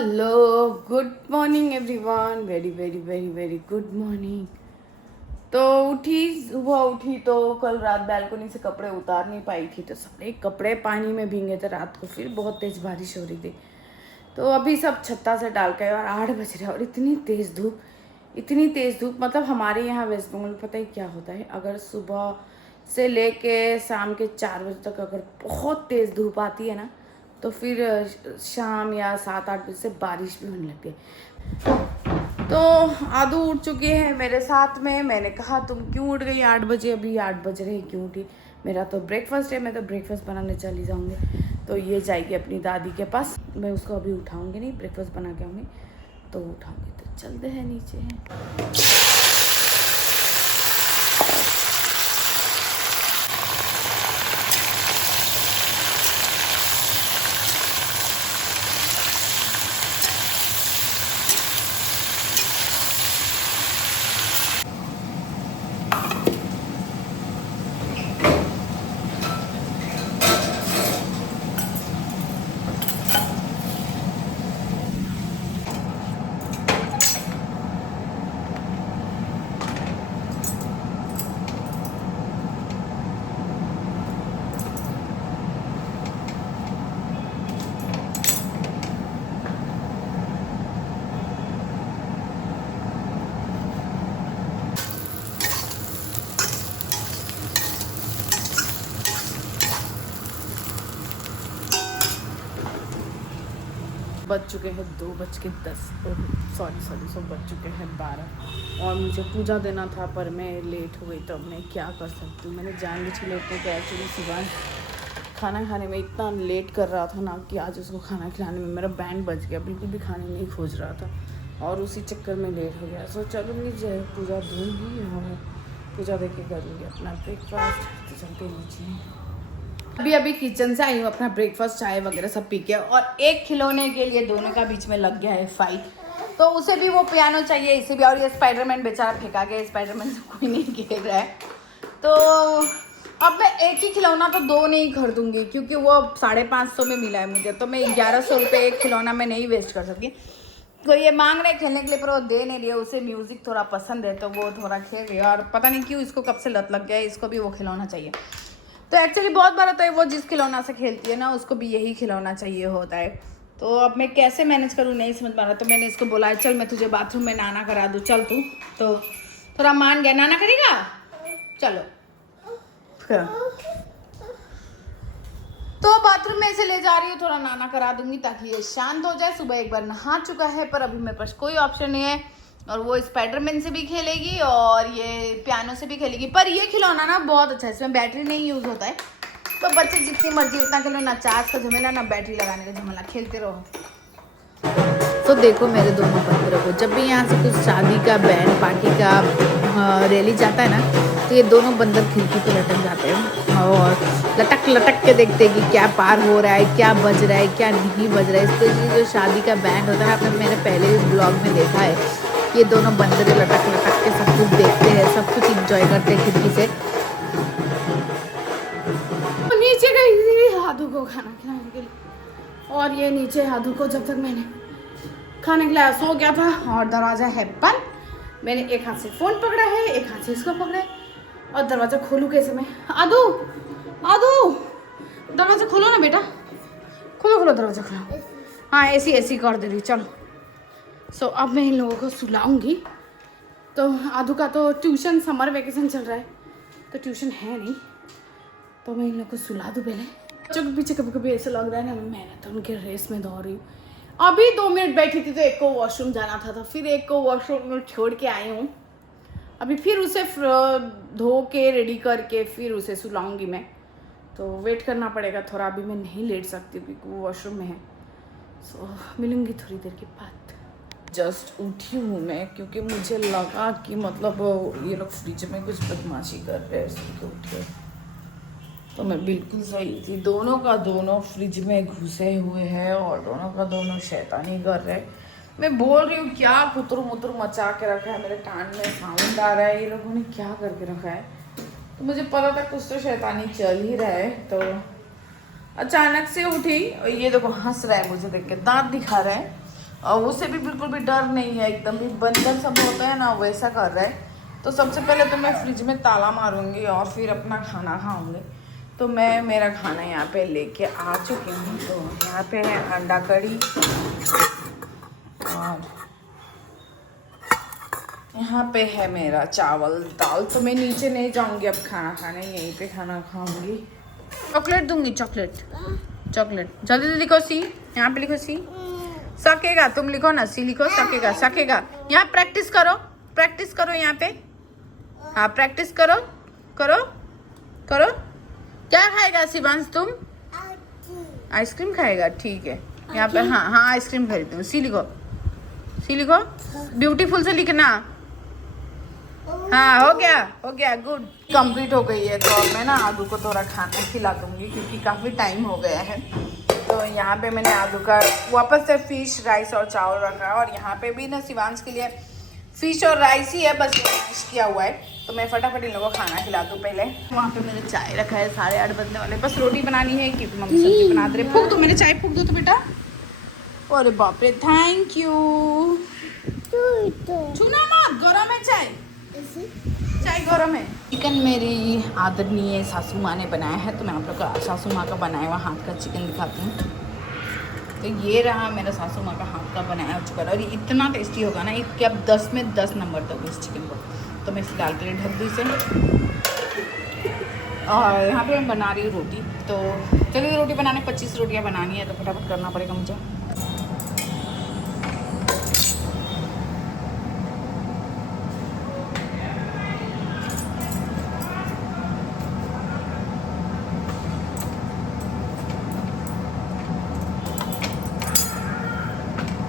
Hello good morning everyone. Very very very very good morning. तो सुबह उठी तो कल रात बैल्कनी से कपड़े उतार नहीं पाई थी, तो सारे कपड़े पानी में भीगे थे रात को। फिर बहुत तेज़ बारिश हो रही थी, तो अभी सब छत्ता से डाल के और 8 बज रहे और इतनी तेज़ धूप। मतलब हमारे यहाँ वेस्ट बंगाल में पता है क्या होता है, अगर सुबह से लेके शाम के 4 बजे तक अगर बहुत तेज़ धूप आती है ना, तो फिर शाम या 7-8 बजे से बारिश भी होने लगती है। तो आदू उठ चुकी है मेरे साथ में। मैंने कहा तुम क्यों उठ गई 8 बजे, अभी 8 बज रहे क्यों उठी? मेरा तो ब्रेकफास्ट है, मैं तो ब्रेकफास्ट बनाने चली जाऊँगी। तो ये जाएगी अपनी दादी के पास, मैं उसको अभी उठाऊँगी नहीं, ब्रेकफास्ट बना के आऊँगी तो उठाऊँगी। तो चलते हैं नीचे। बज चुके हैं 2:10, सॉरी बज चुके हैं 12 और मुझे पूजा देना था, पर मैं लेट हो गई। तो अब मैं क्या कर सकती हूँ, मैंने जानबूझ के लेट नहीं किया। एक्चुअली शिवान खाना खाने में इतना लेट कर रहा था ना कि आज उसको खाना खिलाने में मेरा बैंड बज गया, बिल्कुल भी खाने नहीं खोज रहा था और उसी चक्कर में लेट हो गया। सो चलूँगी, पूजा दूँगी और पूजा दे के करूँगी अपना ब्रेकफास्ट। तो चलते नीचे। अभी किचन से आई हूँ, अपना ब्रेकफास्ट चाय वगैरह सब पी के, और एक खिलौने के लिए दोनों का बीच में लग गया है फाइट। तो उसे भी वो पियानो चाहिए, इसे भी। और ये स्पाइडरमैन बेचारा फेंका गया, स्पाइडरमैन से कोई नहीं खेल रहा है। तो अब मैं एक ही खिलौना तो 2 नहीं खरीदूंगी, क्योंकि वो 550 में मिला है मुझे, तो मैं 1100 रुपये एक खिलौना में नहीं वेस्ट कर सकती। तो ये मांग रहे खेलने के लिए, पर वो दे नहीं रही है। उसे म्यूज़िक थोड़ा पसंद है तो वो थोड़ा खेल रही है, और पता नहीं क्यों इसको कब से लत लग गया है, इसको भी वो खिलौना चाहिए। तो एक्चुअली बहुत बार होता है, वो जिस खिलौना से खेलती है ना, उसको भी यही खिलौना चाहिए होता है। तो अब मैं कैसे मैनेज करूँ नहीं समझ पा रहा। तो मैंने इसको बोला चल मैं तुझे बाथरूम में नाना करा दूँ, चल तू। तो थोड़ा मान गया, नाना करेगा, चलो। तो बाथरूम में इसे ले जा रही हूँ, थोड़ा नाना करा दूंगी ताकि ये शांत हो जाए। सुबह एक बार नहा चुका है, पर अभी मेरे पास कोई ऑप्शन नहीं है। और वो स्पाइडरमैन से भी खेलेगी और ये पियानो से भी खेलेगी। पर ये खिलौना ना बहुत अच्छा है, इसमें बैटरी नहीं यूज़ होता है। तो बच्चे जितनी मर्जी उतना खेलो, ना चार्ज का झमेला ना बैटरी लगाने का झमेला, खेलते रहो। तो देखो मेरे दोनों बंदरों को, जब भी यहाँ से कुछ शादी का बैंड पार्टी का रैली जाता है ना, तो ये दोनों बंदर खिड़की पे लटक जाते हैं और लटक लटक के देखते हैं कि क्या पार हो रहा है, क्या बज रहा है, क्या नहीं बज रहा है। इसलिए जो शादी का बैंड होता है, आपने मैंने पहले भी ब्लॉग में देखा है, ये दोनों बंदर लटक लटक के सब कुछ देखते हैं, सब कुछ इंजॉय करते हैं खिड़की से। नीचे गई थी हाथू को खाना खिलाने के लिए, और ये नीचे हाथू को जब तक मैंने खाने के लिए सो गया था और दरवाज़ा है बंद। मैंने एक हाथ से फ़ोन पकड़ा है, एक हाथ से इसको पकड़ा है, और दरवाज़ा खोलूँ कैसे मैं? आदू आदू दरवाज़ा खोलो ना बेटा, खोलो दरवाज़ा खोलो। हाँ ऐसी कर दे रही, चलो। सो अब मैं इन लोगों को सुलाऊंगी। तो आदू का तो ट्यूशन, समर वेकेशन चल रहा है तो ट्यूशन है नहीं, तो मैं इन लोग को सुला दूँ पहले। बच्चों के पीछे कभी कभी ऐसा लग रहा है ना मैं तो उनके रेस में दौड़ रही हूँ। अभी 2 मिनट बैठी थी तो एक को वॉशरूम जाना था, तो फिर एक को वॉशरूम में छोड़ के आई हूँ। अभी फिर उसे धो के रेडी करके फिर उसे सुलाऊंगी मैं। तो वेट करना पड़ेगा थोड़ा, अभी मैं नहीं लेट सकती क्योंकि वो वॉशरूम में है। सो मिलूंगी थोड़ी देर के बाद। जस्ट उठी हूँ मैं, क्योंकि मुझे लगा कि मतलब ये लोग फ्रिज में कुछ बदमाशी कर रहे हैं, इसलिए उठे। तो मैं बिल्कुल सही थी, दोनों का दोनों फ्रिज में घुसे हुए हैं और दोनों का दोनों शैतानी कर रहे हैं। मैं बोल रही हूँ क्या कुतुर मुतुर मचा के रखा है, मेरे कान में साउंड आ रहा है, ये लोगों ने क्या करके रखा है। तो मुझे पता था कुछ तो शैतानी चल ही रहा है। तो अचानक से उठी और ये देखो हंस रहा है मुझे देख के, दांत दिखा रहा है और उसे भी बिल्कुल भी डर नहीं है, एकदम भी बंदर सब होता है ना वैसा कर रहा है। तो सबसे पहले तो मैं फ्रिज में ताला मारूंगी और फिर अपना खाना खाऊंगी। तो मैं मेरा खाना यहाँ पे लेके आ चुकी हूँ। तो यहाँ पे है अंडा कड़ी और यहाँ पे है मेरा चावल दाल। तो मैं नीचे नहीं जाऊँगी अब खाना खाने, यहीं पे खाना खाऊंगी। चॉकलेट दूंगी, चॉकलेट चॉकलेट। जल्दी से लिखो सी, यहाँ पे लिखो सी। सकेगा, तुम लिखो ना सी लिखो, सकेगा सकेगा। यहाँ प्रैक्टिस करो यहाँ पे। हाँ प्रैक्टिस करो करो करो। क्या खाएगा शिवांश तुम? आइसक्रीम खाएगा, ठीक है। यहाँ पे हाँ हाँ आइसक्रीम खरीदती हूँ। सी लिखो, सी लिखो, ब्यूटीफुल से लिखना। हाँ हो गया गुड, कंप्लीट हो गई है। तो अब मैं ना आदू को थोड़ा खाना खिला दूंगी क्योंकि काफ़ी टाइम हो गया है। तो यहाँ पे मैंने आदू का वापस से फिश राइस और चावल रखा है और यहाँ पे भी ना शिवांश के लिए फिश और राइस ही है, बस फिश किया हुआ है। तो मैं फटाफट इन लोगों को खाना खिला दूँ पहले। वहाँ पे मैंने चाय रखा है, 8:30 बजने वाले, बस रोटी बनानी है क्योंकि मम्मी सब्जी बना दे रहे। फूक दो, मेरे चाय फूक दो तो बेटा। अरे बाप रे, थैंक यू। छूना मत, गरम है चाय, चाय गरम है। चिकन मेरी आदरणीय सासू माँ ने बनाया है। तो मैं आप लोग का सासू माँ का बनाया हुआ हाथ का चिकन दिखाती हूँ। तो ये रहा मेरा सासू माँ का हाथ का बनाया हुआ चिकन और ये इतना टेस्टी होगा ना कि अब 10 में 10 नंबर दोगे इस चिकन को। तो मैं फिलहाल के लिए ढक दी इसे और यहाँ पे मैं बना रही हूँ रोटी। तो चलिए रोटी बनाने 25 रोटियाँ बनानी है, तो फटाफट करना पड़ेगा मुझे।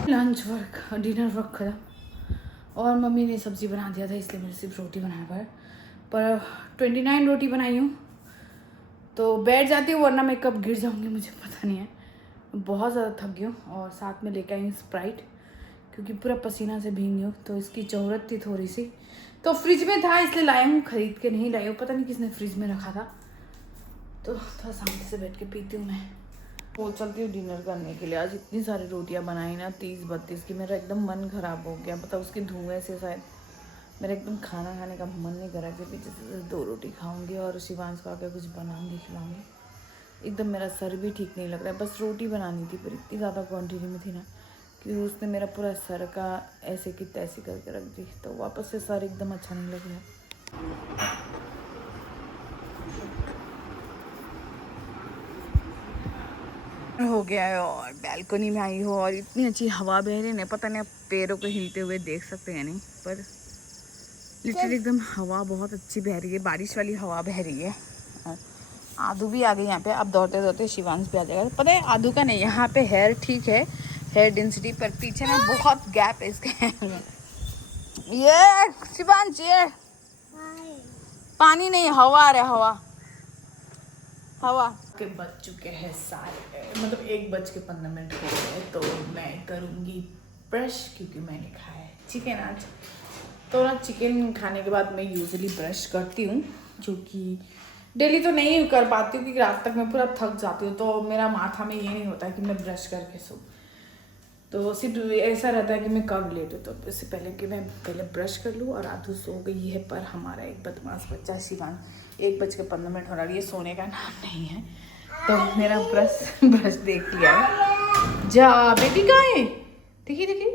लंच वर्क, डिनर वर्क खत्म और मम्मी ने सब्ज़ी बना दिया था, इसलिए मेरे सिर्फ रोटी बनाना पर 29 रोटी बनाई हूँ। तो बैठ जाती हूँ वरना मैं कब गिर जाऊँगी मुझे पता नहीं है। बहुत ज़्यादा थक गई हूँ और साथ में लेके आई हूँ स्प्राइट क्योंकि पूरा पसीना से भीगी हूँ। तो इसकी ज़रूरत थी थोड़ी सी, तो फ्रिज में था इसलिए लाई हूँ, खरीद के नहीं लाई हूँ। पता नहीं किसने फ्रिज में रखा था। तो थोड़ा शांति से बैठ के पीती हूँ मैं। वो चलती हूँ डिनर करने के लिए। आज इतनी सारी रोटियां बनाई ना, 30-32 की। मेरा एकदम मन ख़राब हो गया, मतलब उसके धुएं से शायद मेरा एकदम खाना खाने का मन नहीं करा कि पीछे से 2 रोटी खाऊंगी और शिवांश को आके कुछ बनाऊंगी खिलाऊंगी। एकदम मेरा सर भी ठीक नहीं लग रहा है। बस रोटी बनानी थी पर इतनी ज़्यादा क्वान्टिटी में थी ना कि उसने मेरा पूरा सर का ऐसे की तैसी करके रख दी। तो वापस से सर एकदम अच्छा नहीं लग रहा। हो गया है और बालकनी में आई हो और इतनी अच्छी हवा बह रही है, पता नहीं आप पैरों को हिलते हुए देख सकते हैं नहीं, पर लिटरली एकदम हवा बहुत अच्छी बह रही है, बारिश वाली हवा बह रही है। आदू भी आ गई यहाँ पे। अब दौड़ते दौड़ते शिवांश भी आ जाएगा। पता है आदू का नहीं, यहाँ पे हेयर ठीक है, हेयर डेंसिटी, पर पीछे ना बहुत गैप है इसके हेयर में। ये शिवांश, ये पानी नहीं, हवा आ रहा है, हवा के बज चुके हैं सारे, मतलब 1:15 हो गए। तो मैं करूँगी ब्रश क्योंकि मैंने खाया है चिकन आज। तो ना चिकन खाने के बाद मैं यूजुअली ब्रश करती हूँ, जो कि डेली तो नहीं कर पाती हूँ क्योंकि रात तक मैं पूरा थक जाती हूँ। तो मेरा माथा में ये नहीं होता है कि मैं ब्रश करके सो, तो सिर्फ ऐसा रहता है कि मैं कब लेट हूँ। तो इससे पहले कि मैं पहले ब्रश कर लूँ। और आधू सो गई है, पर हमारा एक बदमाश बच्चा शिवान 1:15 हो रहा है, ये सोने का नाम नहीं है। तो मेरा ब्रश देख लिया है। जा बेबी कहाँ है? देखिए देखिए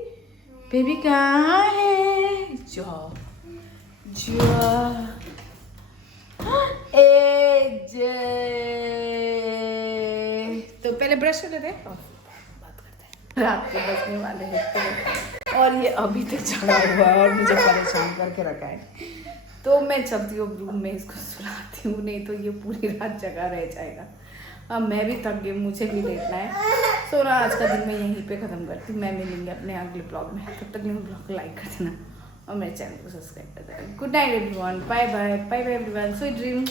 बेबी कहाँ है? जा ए जे। तो पहले ब्रश कर लेते हैं, रात को बसने वाले हैं। और ये अभी तक चढ़ा हुआ है और मुझे परेशान करके रखा है। तो मैं चलती हूँ रूम में, इसको सुलाती हूँ, नहीं तो ये पूरी रात जगा रह जाएगा। अब मैं भी थक गई, मुझे भी लेटना है। सो ना आज का दिन मैं यहीं पे ख़त्म करती हूँ। मैं मिलेंगे अपने अगले ब्लॉग में। तब तक मेरे ब्लॉग को लाइक कर देना और मेरे चैनल को सब्सक्राइब कर देना। Good night everyone, bye bye, bye bye everyone, sweet dream.